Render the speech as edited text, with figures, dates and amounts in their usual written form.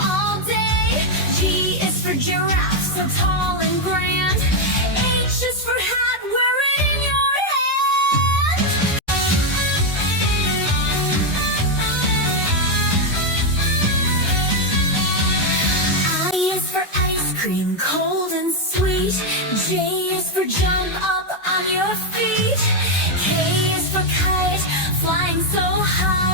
all day. G is for giraffe, so tall and grand. H is for hat, wear it in your hand. I is for ice cream, cold and sweet. J is for jump up on your feet. K is for kite, flying so high.